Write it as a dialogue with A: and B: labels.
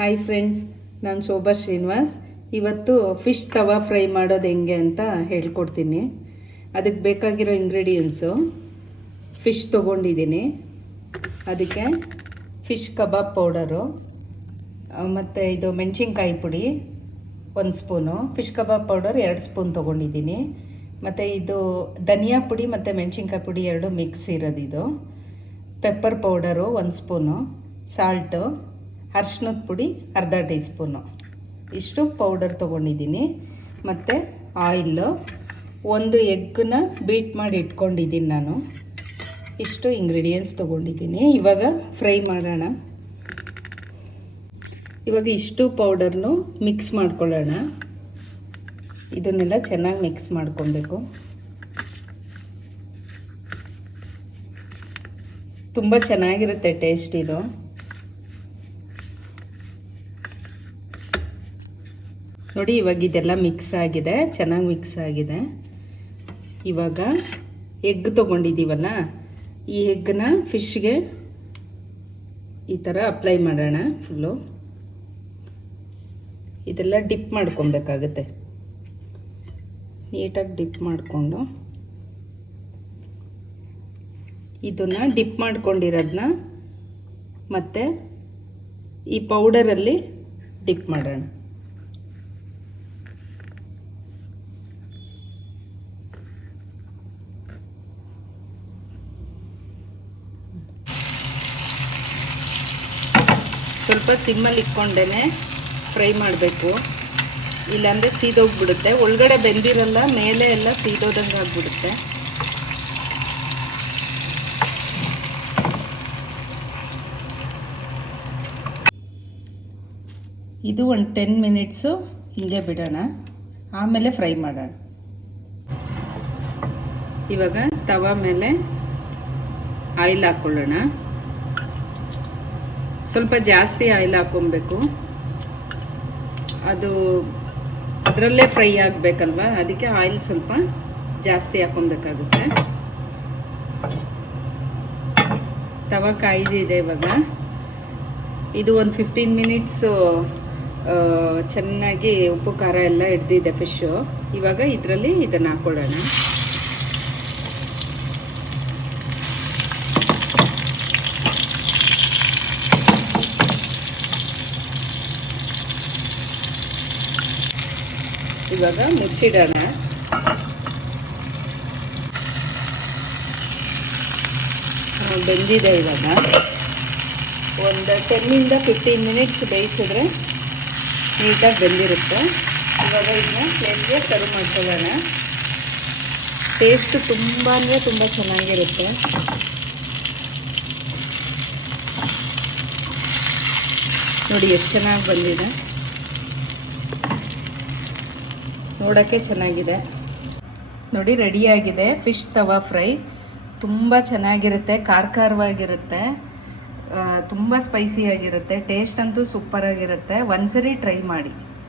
A: Hi friends ನಾನು ಶೋಭಾ ಶ್ರೀನಿವಾಸ್. ಇವತ್ತು fish tawa fry ಮಾಡೋದು ಹೆಂಗೆ ಅಂತ ಹೇಳ್ಕೊಡ್ತೀನಿ. ಅದಕ್ಕೆ ಬೇಕಾಗಿರೋ ಇಂಗ್ರೀಡಿಯೆಂಟ್ಸು ಫಿಶ್ ತೊಗೊಂಡಿದ್ದೀನಿ. ಅದಕ್ಕೆ ಫಿಶ್ ಕಬಾಬ್ ಪೌಡರು ಮತ್ತು ಇದು ಮೆಣಸಿನ್ಕಾಯಿ ಪುಡಿ, ಒಂದು ಸ್ಪೂನು ಫಿಶ್ ಕಬಾಬ್ ಪೌಡರ್ ಎರಡು ಸ್ಪೂನ್ ತೊಗೊಂಡಿದ್ದೀನಿ. ಮತ್ತು ಇದು ಧನಿಯಾ ಪುಡಿ ಮತ್ತು ಮೆಣಸಿನ್ಕಾಯಿ ಪುಡಿ ಎರಡು ಮಿಕ್ಸ್ ಇರೋದಿದು ಪೆಪ್ಪರ್ ಪೌಡರು ಒಂದು ಸ್ಪೂನು ಸಾಲ್ಟು ಅರ್ಶಿನದ ಪುಡಿ ಅರ್ಧ ಟೀ ಸ್ಪೂನು ಇಷ್ಟು ಪೌಡರ್ ತೊಗೊಂಡಿದ್ದೀನಿ. ಮತ್ತು ಆಯಿಲ್ಲು ಒಂದು ಎಗ್ಗನ್ನ ಬೀಟ್ ಮಾಡಿ ಇಟ್ಕೊಂಡಿದ್ದೀನಿ ನಾನು. ಇಷ್ಟು ಇಂಗ್ರೀಡಿಯೆಂಟ್ಸ್ ತೊಗೊಂಡಿದ್ದೀನಿ. ಇವಾಗ ಫ್ರೈ ಮಾಡೋಣ. ಇವಾಗ ಇಷ್ಟು ಪೌಡರ್ನು ಮಿಕ್ಸ್ ಮಾಡ್ಕೊಳ್ಳೋಣ. ಇದನ್ನೆಲ್ಲ ಚೆನ್ನಾಗಿ ಮಿಕ್ಸ್ ಮಾಡ್ಕೊಬೇಕು. ತುಂಬ ಚೆನ್ನಾಗಿರುತ್ತೆ ಟೇಸ್ಟ್ ಇದು. ನೋಡಿ, ಇವಾಗ ಇದೆಲ್ಲ ಮಿಕ್ಸ್ ಆಗಿದೆ, ಚೆನ್ನಾಗಿ ಮಿಕ್ಸ್ ಆಗಿದೆ. ಇವಾಗ ಎಗ್ ತೊಗೊಂಡಿದ್ದೀವಲ್ಲ ಈ ಎಗ್ನ ಫಿಶ್ಗೆ ಈ ಥರ ಅಪ್ಲೈ ಮಾಡೋಣ ಫುಲ್ಲು ಇದೆಲ್ಲ ಡಿಪ್ ಮಾಡ್ಕೊಬೇಕಾಗತ್ತೆ. ನೀಟಾಗಿ ಡಿಪ್ ಮಾಡಿಕೊಂಡು. ಇದನ್ನು ಡಿಪ್ ಮಾಡ್ಕೊಂಡಿರೋದನ್ನ ಮತ್ತು ಈ ಪೌಡರಲ್ಲಿ ಡಿಪ್ ಮಾಡೋಣ. ಸ್ವಲ್ಪ ಸಿಮ್ಮಲ್ಲಿ ಇಕ್ಕೊಂಡೇ ಫ್ರೈ ಮಾಡಬೇಕು. ಇಲ್ಲಾಂದರೆ ಸೀದೋಗ್ಬಿಡುತ್ತೆ. ಒಳಗಡೆ ಬೆಂದಿರಲ್ಲ, ಮೇಲೆ ಎಲ್ಲ ಸೀದೋದಂಗೆ ಆಗ್ಬಿಡುತ್ತೆ. ಇದು ಒಂದು ಟೆನ್ ಮಿನಿಟ್ಸು ಹಿಂಗೆ ಬಿಡೋಣ. ಆಮೇಲೆ ಫ್ರೈ ಮಾಡೋಣ. ಇವಾಗ ತವ ಮೇಲೆ ಆಯಿಲ್ ಹಾಕ್ಕೊಳ್ಳೋಣ ಸ್ವಲ್ಪ ಜಾಸ್ತಿ ಆಯಿಲ್ ಹಾಕ್ಕೊಬೇಕು ಅದು ಅದರಲ್ಲೇ ಫ್ರೈ ಆಗಬೇಕಲ್ವ? ಅದಕ್ಕೆ ಆಯಿಲ್ ಸ್ವಲ್ಪ ಜಾಸ್ತಿ ಹಾಕ್ಕೊಬೇಕಾಗುತ್ತೆ ತವ ಕಾಯ್ದಿದೆ ಇವಾಗ. ಇದು ಒಂದು ಫಿಫ್ಟೀನ್ ಮಿನಿಟ್ಸು ಚೆನ್ನಾಗಿ ಉಪ್ಪು ಖಾರ ಎಲ್ಲ ಹಿಡ್ದಿದೆ ಫಿಶ್ಶು ಇವಾಗ ಇದರಲ್ಲಿ ಇದನ್ನು ಹಾಕ್ಕೊಳ್ಳೋಣ ಇವಾಗ ಮುಚ್ಚಿಡೋಣ. ಬೆಂದಿದೆ ಇವಾಗ. ಒಂದು ಟೆನ್ನಿಂದ ಫಿಫ್ಟೀನ್ ಮಿನಿಟ್ಸ್ ಬೇಯಿಸಿದ್ರೆ ನೀಟಾಗಿ ಬೆಂದಿರುತ್ತೆ. ಇವಾಗ ಇದನ್ನ ಪ್ಲೇಟ್ಗೆ ಸರ್ವ್ ಮಾಡ್ಕೊಳ್ಳೋಣ. ಟೇಸ್ಟ್ ತುಂಬ ಅಂದರೆ ತುಂಬ ಚೆನ್ನಾಗಿರುತ್ತೆ. ನೋಡಿ, ಎಷ್ಟು ಚೆನ್ನಾಗಿ ಬಂದಿದೆ. ನೋಡೋಕ್ಕೆ ಚೆನ್ನಾಗಿದೆ. ನೋಡಿ, ರೆಡಿಯಾಗಿದೆ. Fish tawa fry. ತುಂಬ ಚೆನ್ನಾಗಿರುತ್ತೆ ಖಾರ ಖಾರವಾಗಿರುತ್ತೆ ತುಂಬ ಸ್ಪೈಸಿಯಾಗಿರುತ್ತೆ, ಟೇಸ್ಟ್ ಅಂತೂ ಸೂಪರಾಗಿರುತ್ತೆ. ಒಂದ್ಸರಿ ಟ್ರೈ ಮಾಡಿ.